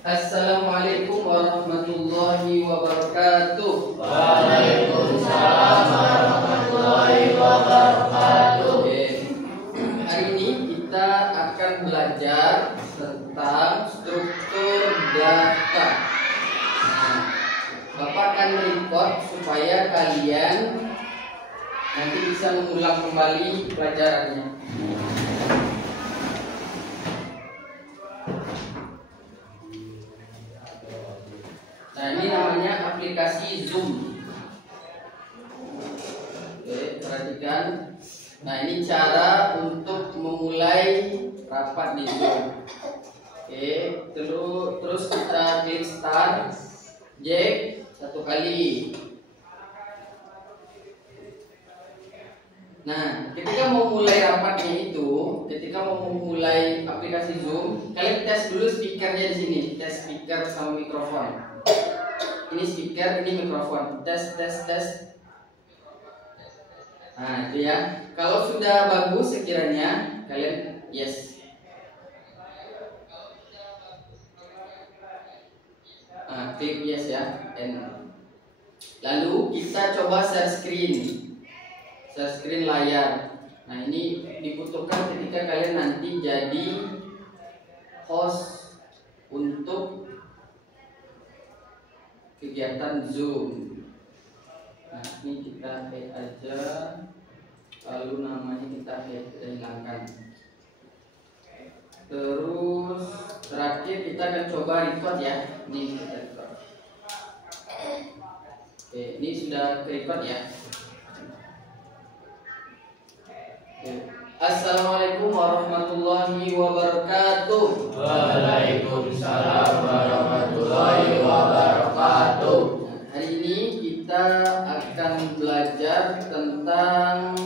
Assalamualaikum warahmatullahi wabarakatuh. Waalaikumsalam warahmatullahi wabarakatuh. Oke. Hari ini kita akan belajar tentang struktur data. Nah, Bapak akan record supaya kalian nanti bisa mengulang kembali pelajarannya. Nah, ini namanya aplikasi Zoom. Oke, perhatikan. Nah, ini cara untuk memulai rapat di Zoom. Oke, terus kita klik start, Jack satu kali. Nah, ketika mau mulai rapatnya itu, ketika mau memulai aplikasi Zoom, kalian tes dulu speakernya di sini, tes speaker sama mikrofon. Ini speaker, ini mikrofon. Tes. Nah, itu ya. Kalau sudah bagus sekiranya, kalian yes. Nah, klik yes ya. Lalu kita coba share screen layar. Nah, ini dibutuhkan ketika kalian nanti jadi host untuk kegiatan Zoom. Nah, ini kita add aja, lalu namanya kita hilangkan. Terus terakhir kita akan coba record ya. Ini kita record. Oke, ini sudah record ya. Oke. Assalamualaikum warahmatullahi wabarakatuh. Waalaikumsalam warahmatullahi wabarakatuh. Nah, hari ini kita akan belajar tentang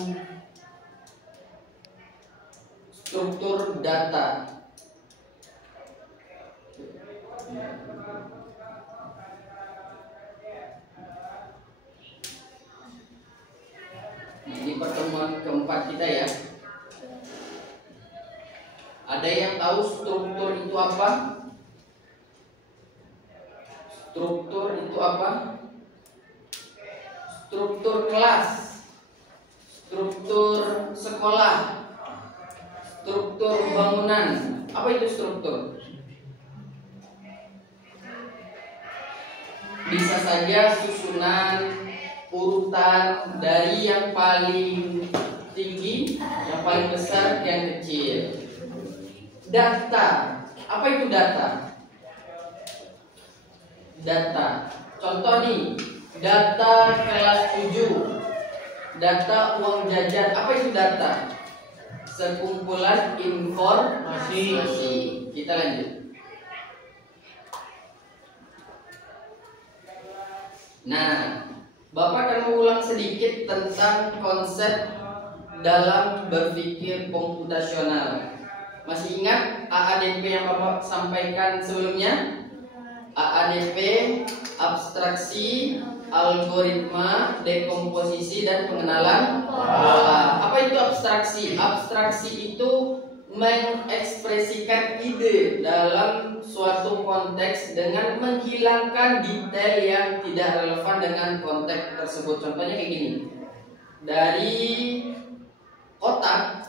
struktur data. Nah, ini pertemuan keempat kita ya. Ada yang tahu struktur itu apa? Struktur itu apa? Struktur kelas, struktur sekolah, struktur bangunan. Apa itu struktur? Bisa saja susunan, urutan dari yang paling tinggi, yang paling besar ke yang kecil. Data. Apa itu data? Data. Contoh nih, data kelas 7, data uang jajan. Apa itu data? Sekumpulan informasi. Kita lanjut. Nah, Bapak akan mengulang sedikit tentang konsep dalam berpikir komputasional. Masih ingat AADP yang Bapak sampaikan sebelumnya? AADP, abstraksi, algoritma, dekomposisi, dan pengenalan pola. Apa itu abstraksi? Abstraksi itu mengekspresikan ide dalam suatu konteks dengan menghilangkan detail yang tidak relevan dengan konteks tersebut. Contohnya kayak gini. Dari kotak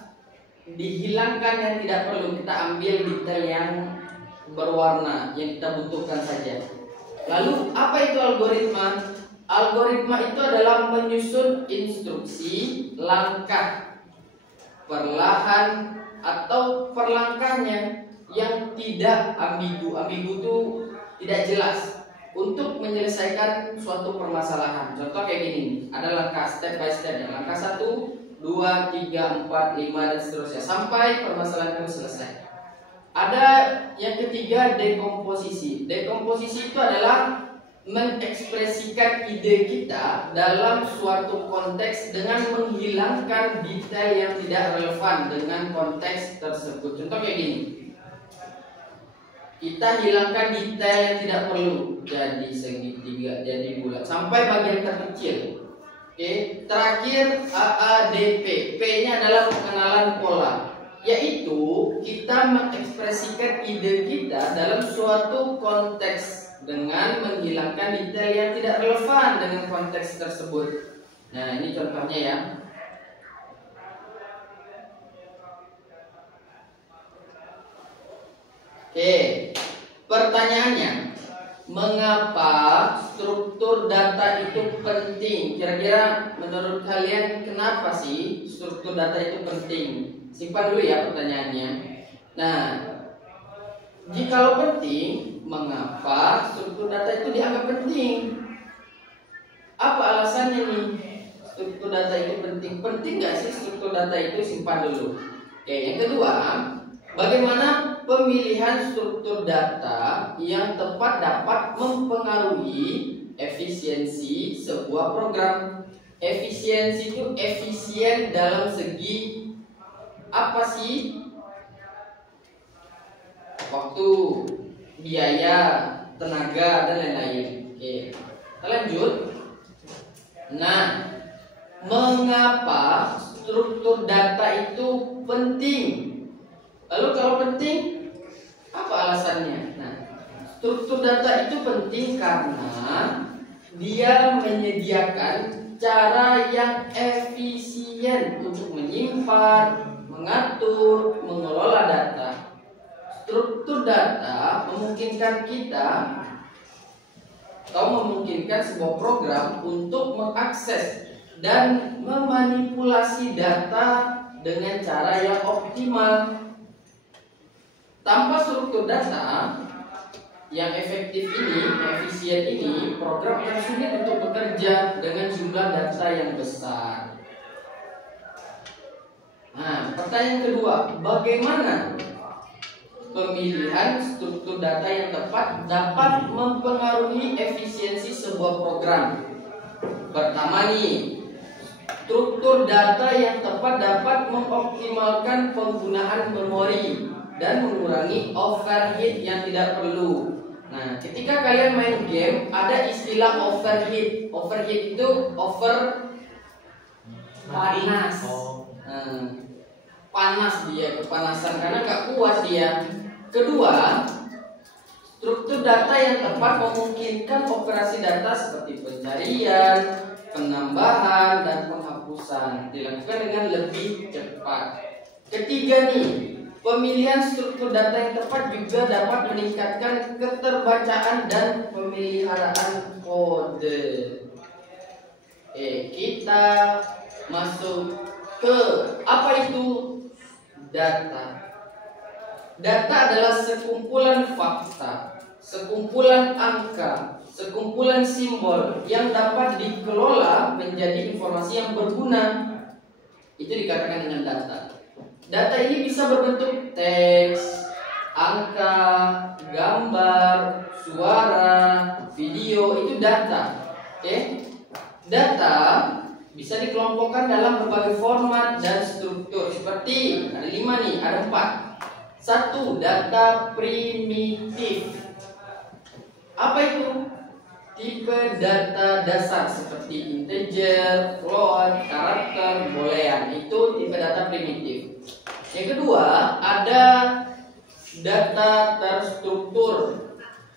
dihilangkan yang tidak perlu, kita ambil detail yang berwarna yang kita butuhkan saja. Lalu apa itu algoritma? Algoritma itu adalah menyusun instruksi langkah perlahan atau perlangkahnya yang tidak ambigu. Ambigu itu tidak jelas untuk menyelesaikan suatu permasalahan. Contoh kayak gini, ada langkah step by step. Langkah 1, 2, 3, 4, 5 dan seterusnya sampai permasalahan itu selesai. Ada yang ketiga, dekomposisi. Dekomposisi itu adalah mengekspresikan ide kita dalam suatu konteks dengan menghilangkan detail yang tidak relevan dengan konteks tersebut. Contoh kayak gini, kita hilangkan detail yang tidak perlu, jadi segitiga, jadi bulat, sampai bagian terkecil. Oke, terakhir AADP. P-nya adalah pengenalan pola, yaitu kita mengekspresikan ide kita kita dalam suatu konteks dengan menghilangkan detail yang tidak relevan dengan konteks tersebut. Nah, ini contohnya ya. Oke, pertanyaannya, mengapa struktur data itu penting? Kira-kira menurut kalian kenapa sih struktur data itu penting? Simpan dulu ya pertanyaannya. Nah, jikalau penting, mengapa struktur data itu dianggap penting? Apa alasannya nih? Struktur data itu penting. Penting nggak sih struktur data itu? Simpan dulu. Oke, yang kedua, bagaimana pemilihan struktur data yang tepat dapat mempengaruhi efisiensi sebuah program? Efisiensi itu efisien dalam segi apa sih? Waktu, biaya, tenaga, dan lain-lain. Oke, kita lanjut. Nah, mengapa struktur data itu penting? Lalu kalau penting, apa alasannya? Nah, struktur data itu penting karena dia menyediakan cara yang efisien untuk menyimpan, mengatur, mengelola data. Struktur data memungkinkan kita atau memungkinkan sebuah program untuk mengakses dan memanipulasi data dengan cara yang optimal. Tanpa struktur data yang efektif ini, efisien ini, program akan sulit untuk bekerja dengan jumlah data yang besar. Nah, pertanyaan kedua, bagaimana pemilihan struktur data yang tepat dapat mempengaruhi efisiensi sebuah program? Pertama nih, struktur data yang tepat dapat mengoptimalkan penggunaan memori dan mengurangi overheat yang tidak perlu. Nah, ketika kalian main game, ada istilah overheat. Overheat itu panas. Panas dia, kepanasan karena nggak kuat dia. Kedua, struktur data yang tepat memungkinkan operasi data seperti pencarian, penambahan, dan penghapusan dilakukan dengan lebih cepat. Ketiga nih, pemilihan struktur data yang tepat juga dapat meningkatkan keterbacaan dan pemeliharaan kode. Kita masuk ke apa itu data. Data adalah sekumpulan fakta, sekumpulan angka, sekumpulan simbol yang dapat dikelola menjadi informasi yang berguna. Itu dikatakan dengan data. Data ini bisa berbentuk teks, angka, gambar, suara, video, itu data. Oke? Data bisa dikelompokkan dalam berbagai format dan struktur. Seperti ada 5 nih, ada 4. 1. Data primitif. Apa itu? Tipe data dasar seperti integer, float, karakter, boolean. Itu tipe data primitif. Yang kedua, ada data terstruktur.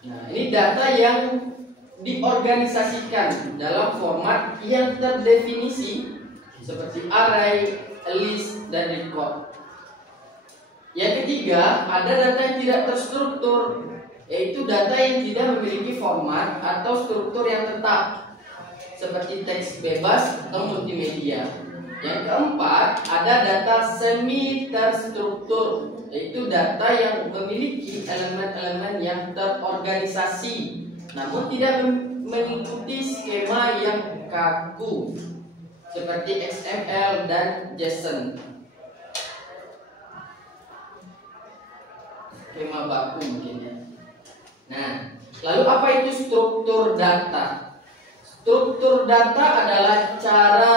Nah, ini data yang diorganisasikan dalam format yang terdefinisi seperti array, list, dan record. Yang ketiga, ada data yang tidak terstruktur, yaitu data yang tidak memiliki format atau struktur yang tetap seperti teks bebas atau multimedia. Yang keempat, ada data semi terstruktur, yaitu data yang memiliki elemen-elemen yang terorganisasi namun tidak mengikuti skema yang kaku seperti XML dan JSON. Skema baku mungkin ya. Nah, lalu apa itu struktur data? Struktur data adalah cara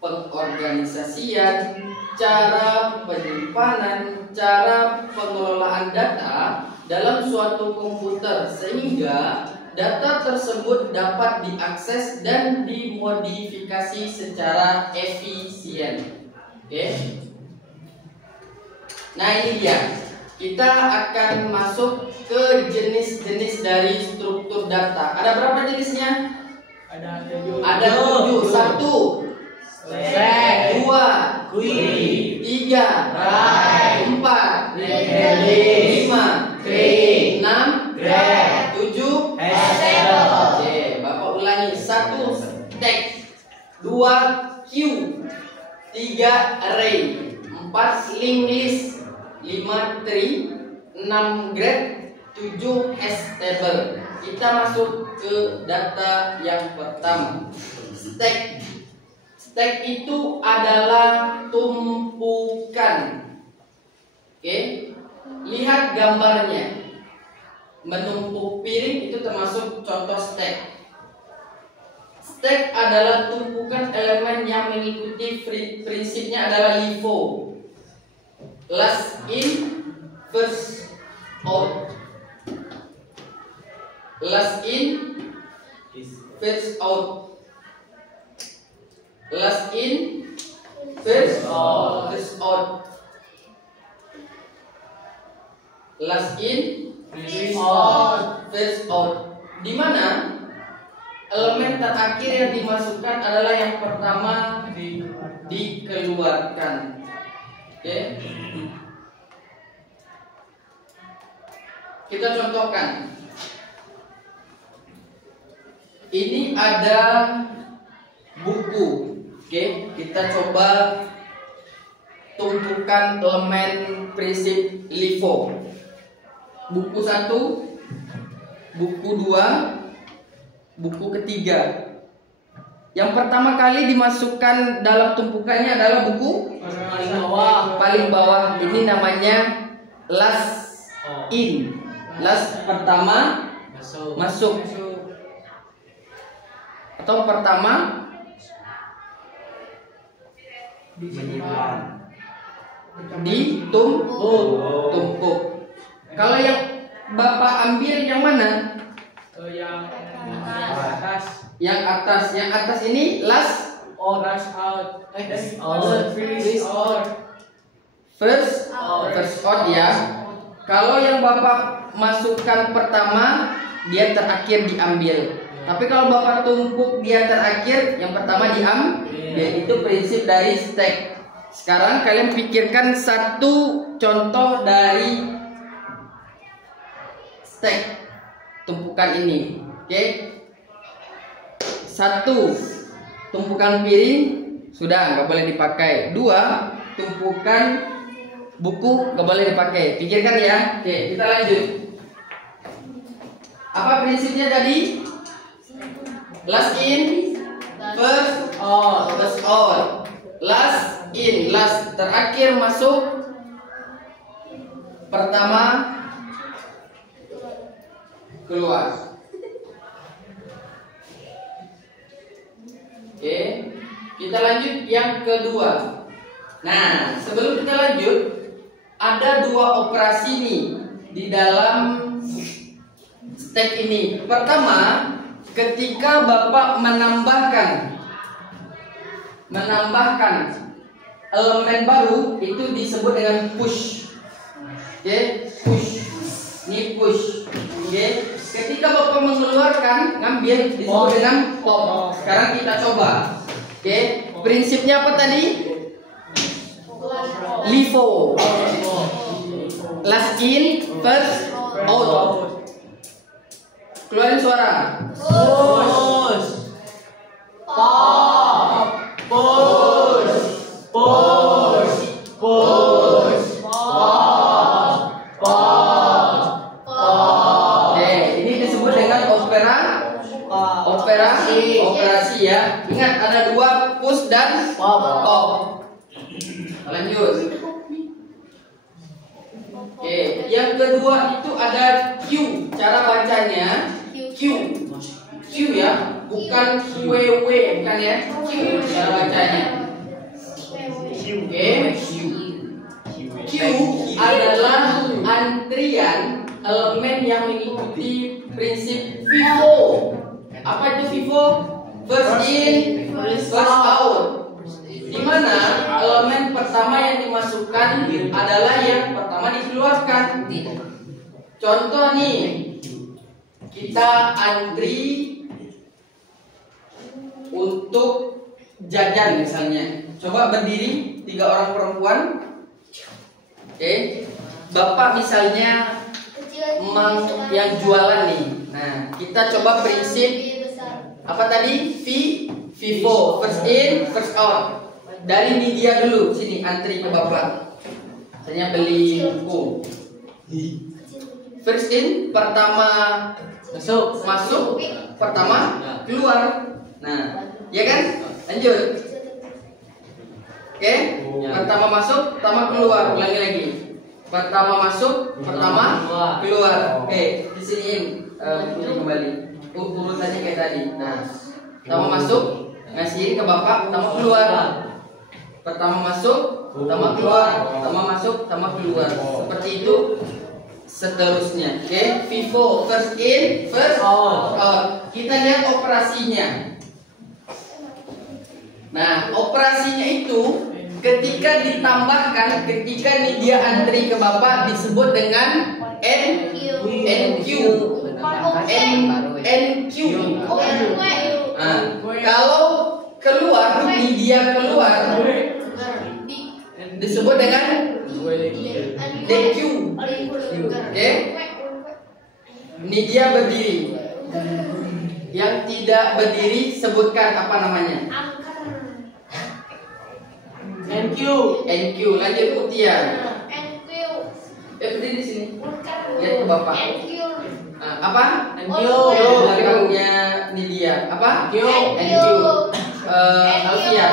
pengorganisasian, cara penyimpanan, cara pengelolaan data dalam suatu komputer sehingga data tersebut dapat diakses dan dimodifikasi secara efisien. Oke. Nah, ini dia. kita akan masuk ke jenis-jenis dari struktur data. Ada berapa jenisnya? Ada 7. 1, Stack, 2, query, 3, write, 4, list, 5, create, 6, grab, 7. hash, Oke, Bapak ulangi. 1 stack, 2 queue, 3 array, 4 linked list, 5 tree, 6 graph, 7 hash table. Kita masuk ke data yang pertama. Stack. Stack itu adalah tumpukan. Oke, lihat gambarnya. Menumpuk piring itu termasuk contoh stack. Stack adalah tumpukan elemen yang mengikuti prinsipnya adalah LIFO. Last in, first out. Last in, first out. Last in, first out. First out. Last in, first out, first out. Di mana elemen terakhir yang dimasukkan adalah yang pertama dikeluarkan. Oke. Kita contohkan. Ini ada buku. Oke, kita coba tumpukan elemen prinsip LIFO. Buku 1, buku 2, buku ketiga. Yang pertama kali dimasukkan dalam tumpukannya adalah buku paling bawah. Ini namanya last in. Last pertama masuk. Atau pertama ditumpuk. Kalau yang Bapak ambil yang mana? yang atas. Yang atas. Yang atas ini last Out. first out ya. Kalau yang Bapak masukkan pertama, dia terakhir diambil. Tapi kalau Bapak tumpuk dia terakhir, yang pertama diambil. Itu prinsip dari stack. Sekarang kalian pikirkan satu contoh dari stack tumpukan ini. Oke. 1, tumpukan piring sudah nggak boleh dipakai. 2, tumpukan buku nggak boleh dipakai. Pikirkan ya. Oke, kita lanjut. Apa prinsipnya tadi? Last in, first out. First out. Last in, last terakhir masuk. Pertama keluar. Oke, kita lanjut yang kedua. Nah, sebelum kita lanjut, ada 2 operasi nih di dalam stack ini. Pertama, ketika Bapak menambahkan elemen baru, itu disebut dengan push. Oke, push. Ini push. Oke, ketika Bapak mengeluarkan, ngambil, disebut dengan pop. Sekarang kita coba. Oke, prinsipnya apa tadi? LIFO. Last in, first out. Keluarin suara. Push. Pop. Push. Push. Push. Pop. Pop. Pop. Oke, ini disebut dengan operasi ya. Ingat ada 2, push dan pop. Lanjut. Oke, yang kedua itu ada Q. Cara bacanya Q. Q ya, bukan QW, bukan ya. Q cara bacanya. Oke, Q adalah antrian elemen yang mengikuti prinsip FIFO. Apa itu FIFO? First in, first out. Di mana elemen pertama yang dimasukkan adalah yang pertama pertama dikeluarkan. Contoh nih, kita antri untuk jajan misalnya. Coba berdiri 3 orang perempuan. Oke, bapak misalnya yang jualan nih. Nah, kita coba prinsip apa tadi? FIFO, first in, first out. Dari media dulu, sini antri ke bapak. Misalnya beli buku. First in, pertama masuk, pertama keluar. Nah, ya kan? Lanjut. Oke, pertama masuk, pertama keluar. Ulangi lagi. Pertama masuk, pertama keluar. Oke, disiniin bukunya kembali. Urutannya kayak tadi. Nah, pertama masuk, ngasihin ke bapak, pertama keluar. Pertama masuk, pertama keluar. Pertama masuk, pertama keluar. Seperti itu seterusnya. Oke, FIFO, first in, first out. Kita lihat operasinya. Nah, operasinya itu ketika ditambahkan, ketika nih dia antri ke bapak disebut dengan NQ. Nah, kalau keluar, nih dia keluar disebut dengan DQ. Oke, ini dia berdiri. Yang tidak berdiri sebutkan apa namanya? NQ. Lanjut Mutia. Berdiri di sini. Lihat ke bapak. Apa? NQ. Belakangnya Nidia. Apa? NQ. Alfia.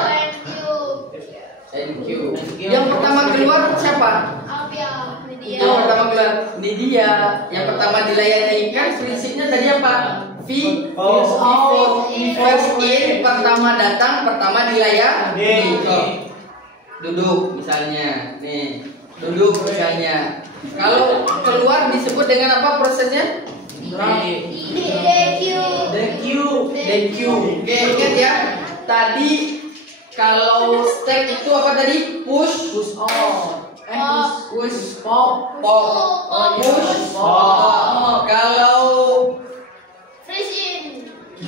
NQ. Yang pertama keluar siapa? Yang pertama keluar Nidia. Yang pertama dilayani kan prinsipnya tadi apa? First in, pertama datang, pertama dilayani. Duduk misalnya, nih duduk misalnya. Kalau keluar disebut dengan apa prosesnya? DQ. Oke, ingat ya. Tadi kalau step itu apa tadi? Push pop. Kalau Q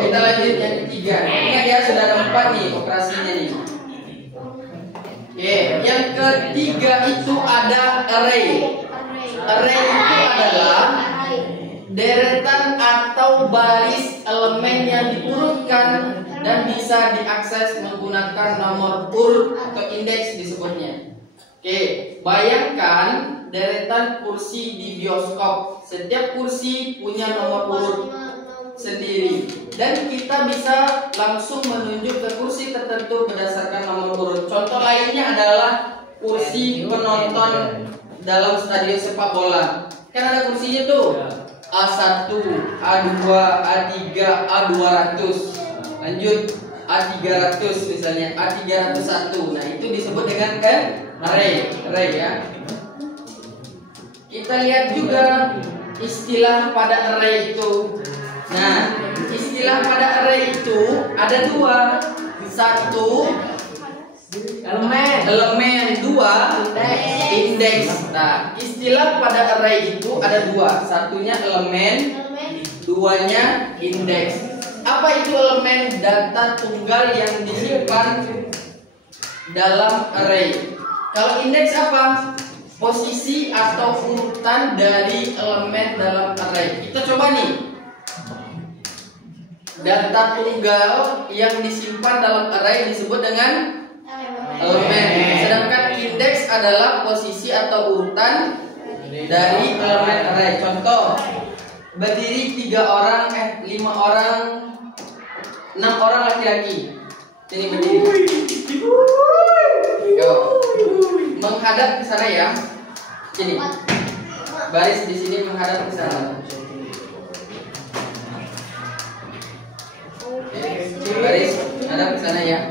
kita lanjut yang ketiga. Ingat ya, sudah ada 4 nih operasinya nih. Oke, yang ketiga itu ada array. Array itu adalah deretan atau baris elemen yang diurutkan dan bisa diakses menggunakan nomor urut atau indeks disebutnya. Oke, bayangkan deretan kursi di bioskop. Setiap kursi punya nomor urut sendiri dan kita bisa langsung menunjuk ke kursi tertentu berdasarkan nomor urut. Contoh lainnya adalah kursi penonton dalam stadion sepak bola. Kan ada kursinya tuh. A1, A2, A3, A200. Lanjut A300 misalnya, A301. Nah, itu disebut dengan array ya. Kita lihat juga istilah pada array itu. Nah, istilah pada array itu ada 2. 1 elemen, 2 indeks. Nah, istilah pada array itu ada 2. Satunya elemen, 2-nya indeks. Apa itu elemen? Data tunggal yang disimpan dalam array. Kalau indeks apa? Posisi atau urutan dari elemen dalam array. Kita coba nih. Data tunggal yang disimpan dalam array disebut dengan elemen. Sedangkan indeks adalah posisi atau urutan dari elemen array. Contoh, berdiri 5 orang, 6 orang laki-laki. Sini berdiri. Yo. Menghadap ke sana ya. Sini. Baris di sini menghadap ke sana. Baris menghadap ke sana ya.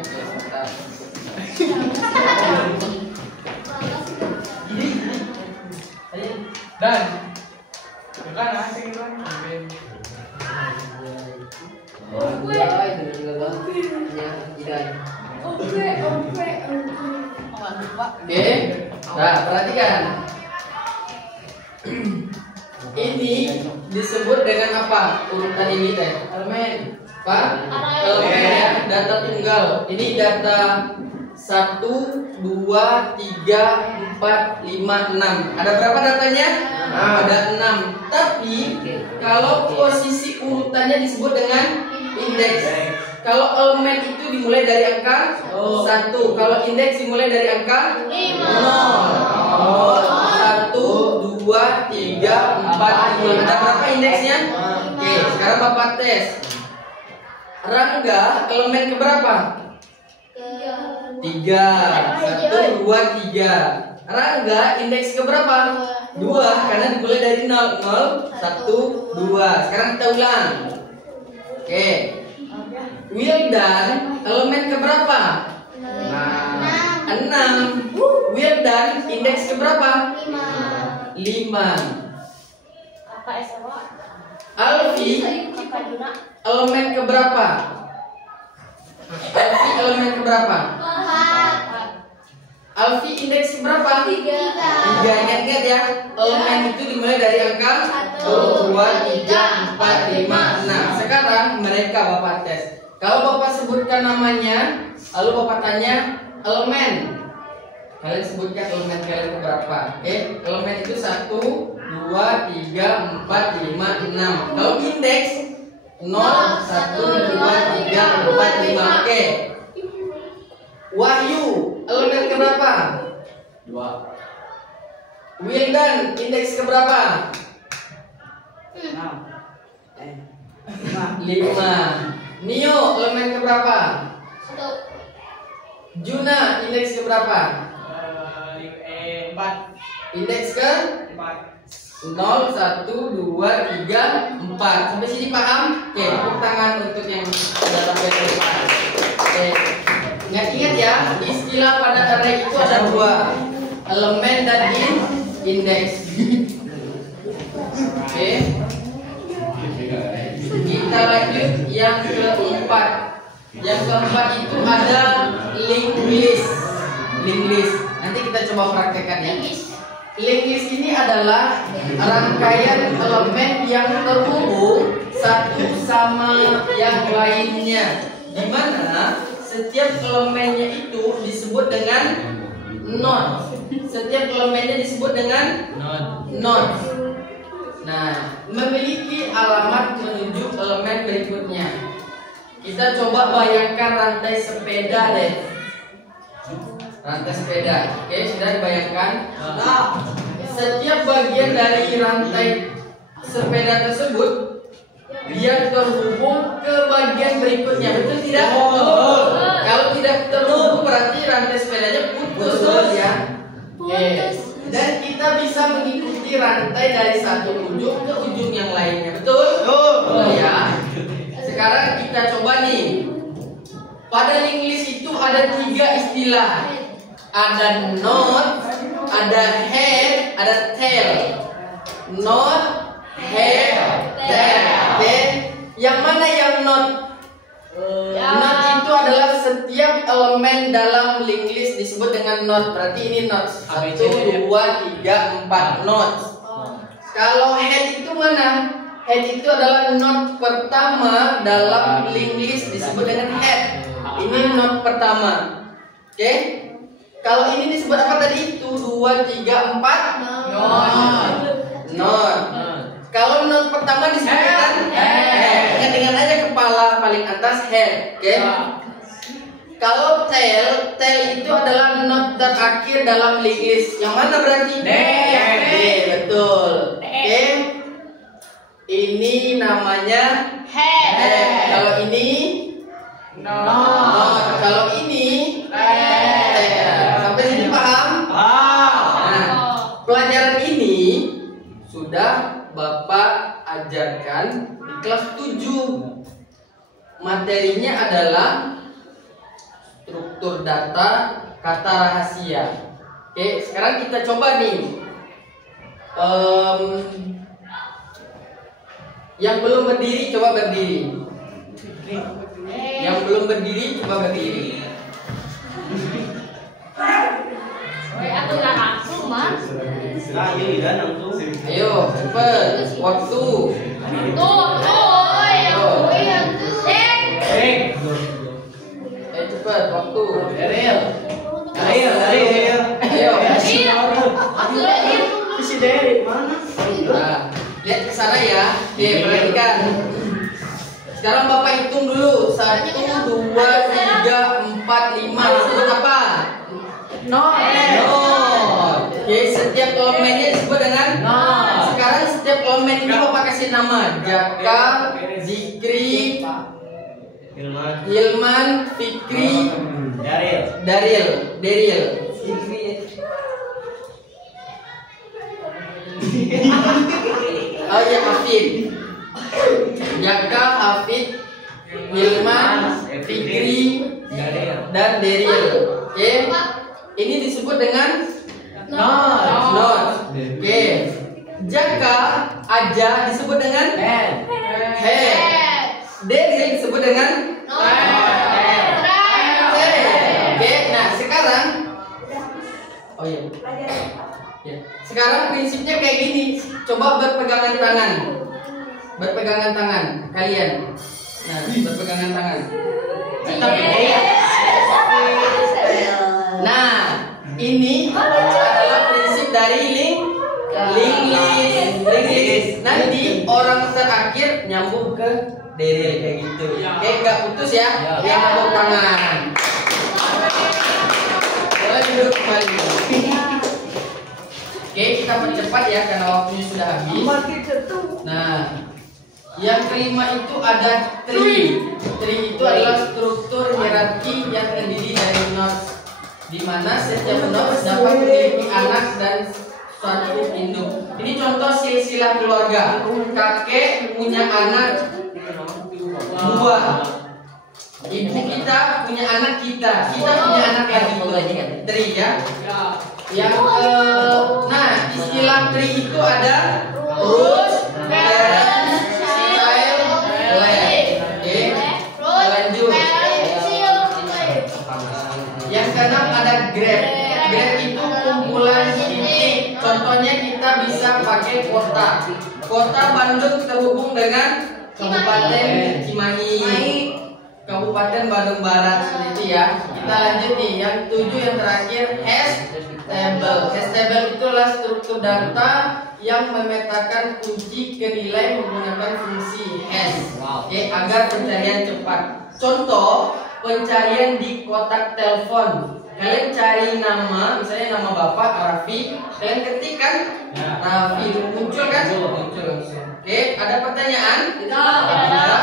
Dan bukan asing kan. Oh, iya, itu juga bang. Ya, tidak. Oke. Nah, perhatikan. Ini disebut dengan apa? Urutan ini teh. Elemen. Pak? Elemen ya, data tunggal. Ini data 1, 2, 3, 4, 5, 6. Ada berapa datanya? Ada 6. Tapi kalau posisi urutannya disebut dengan indeks. Kalau elemen itu dimulai dari angka 1. Kalau indeks dimulai dari angka 0. 1, 2, 3, 4, 5. Ada berapa indeksnya? Oke, sekarang Bapak tes. Rangga elemen keberapa? 3. 1, 2, 3. Rangga indeks keberapa? 2, karena dimulai dari 0. 0, 1, 2. Sekarang kita ulang. Oke. Wildan elemen keberapa? 6. Wildan indeks keberapa? 5. Alfi elemen keberapa? Alfi elemen keberapa? Alfi indeks berapa? 3. Ingat ya, elemen itu dimulai dari angka 1, 2, 3, 4, 5, 6. Sekarang mereka Bapak tes. Kalau Bapak sebutkan namanya, lalu Bapak tanya elemen. Kalian sebutkan elemen kalian keberapa? Oke, elemen itu 1, 2, 3, 4, 5, 6. Kalau indeks 0, 1, 2, 3, 4, 5. Oke. Wahyu elemen keberapa? 2. Wildan indeks keberapa? 5. Nio elemen keberapa? 1. Juna indeks keberapa? 4. Indeks ke 0, 1, 2, 3, 4. Sampai sini paham? Oke, tepuk tangan untuk yang sudah sampai ke depan. Oke. Ingat ya, istilah pada array itu ada 2, elemen dan indeks. Oke. Kita lanjut yang keempat. Yang keempat itu ada linked list. Linked list. Nanti kita coba praktekkan ya. Linked list ini adalah rangkaian elemen yang terhubung satu sama yang lainnya, di mana setiap elemennya itu disebut dengan node. Setiap elemennya disebut dengan node. Nah, memiliki alamat menuju elemen berikutnya. Kita coba bayangkan rantai sepeda deh. Rantai sepeda. Oke, sudah dibayangkan? Setiap bagian dari rantai sepeda tersebut dia terhubung ke bagian berikutnya. Betul tidak? Kalau tidak terhubung berarti rantai sepedanya putus ya. Oke. Dan kita bisa mengikuti rantai dari satu ujung ke ujung yang lainnya. Betul? Betul ya. Sekarang kita coba nih. Pada linked list itu ada 3 istilah. Ada node, ada head, ada tail. Node, head, tail. Oke. Yang mana yang node? Node itu adalah setiap elemen dalam linked list disebut dengan node. Berarti ini node 1, 2, 3, 4 nodes. Kalau head itu mana? Head itu adalah node pertama dalam linked list disebut dengan head. Ini node pertama. Oke? Kalau ini disebut apa tadi? Itu 2, 3, 4 node. Kalau node pertama disebutkan head. Dengan aja kepala paling atas head. Oke? Kalau tail itu adalah node terakhir dalam linked list. Yang mana berarti? D. Betul. Oke? Ini namanya head. Kalau ini node. Kalau ini tail. Sampai sini paham? Nah, pelajaran ini sudah Bapak ajarkan di kelas 7. Materinya adalah struktur data, kata rahasia. Oke, sekarang kita coba nih. Yang belum berdiri coba berdiri. Yang belum berdiri coba berdiri. Ayo, cepet. Waktu. Cepet. Waktu. Ayo. Nah, lihat ke sana ya. Oke, perhatikan. Sekarang Bapak hitung dulu. 1, 2, 3, 4, 5. Disebut apa? Not. Oke, setiap elemennya disebut dengan not. Sekarang setiap elemen ini Bapak kasih nama. Jaka, Zikri, Hilman, Fikri, Daril. Oh ya, Hafid. Jaka, Hafid, Hilman, Fikri, dan Daril. Oke. Ini disebut dengan not. Oke. Jaka, Aja disebut dengan head. Daril disebut dengan Oke, nah sekarang sekarang prinsipnya kayak gini. Coba berpegangan tangan kalian. Nah, berpegangan tangan. Nah, ini adalah prinsip dari link list. Nanti orang terakhir nyambung ke Daril kayak gitu. Oke, nggak putus ya. Yang tepuk tangan. Boleh duduk kembali. Oke, kita percepat ya karena waktunya sudah habis. Nah, yang kelima itu ada tree. Tree itu adalah struktur hierarki yang terdiri dari nodes, di mana setiap nodes dapat memiliki anak dan suatu induk. Ini contoh silsilah keluarga. Kakek punya anak 2. Ibu kita punya anak kita punya anak lagi. Tree ya. Nah, istilah tree itu ada roots, parents, child, land. Oke, lanjut. Yang keenam ada grade. Grade itu kumpulan titik. Contohnya kita bisa pakai kota. Kota Bandung terhubung dengan Kabupaten Cimahi, Kabupaten Bandung Barat, seperti itu ya. Kita lanjut nih, yang 7 yang terakhir, hash table. Hash table itulah struktur data yang memetakan kunci ke nilai menggunakan fungsi hash. Oke, agar pencarian cepat. Contoh pencarian di kotak telepon. Kalian cari nama, misalnya nama Bapak Raffi, kalian ketikkan Raffi, muncul kan? Muncul langsung. Oke, ada pertanyaan? Tidak.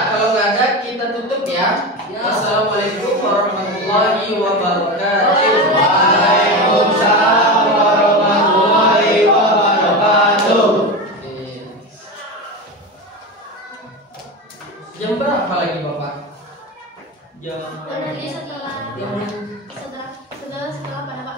Kalau nggak ada, kita tutup ya. Wassalamualaikum warahmatullahi wabarakatuh. Waalaikumsalam warahmatullahi wabarakatuh. Jam berapa lagi Bapak? Jam setelah pada Pak.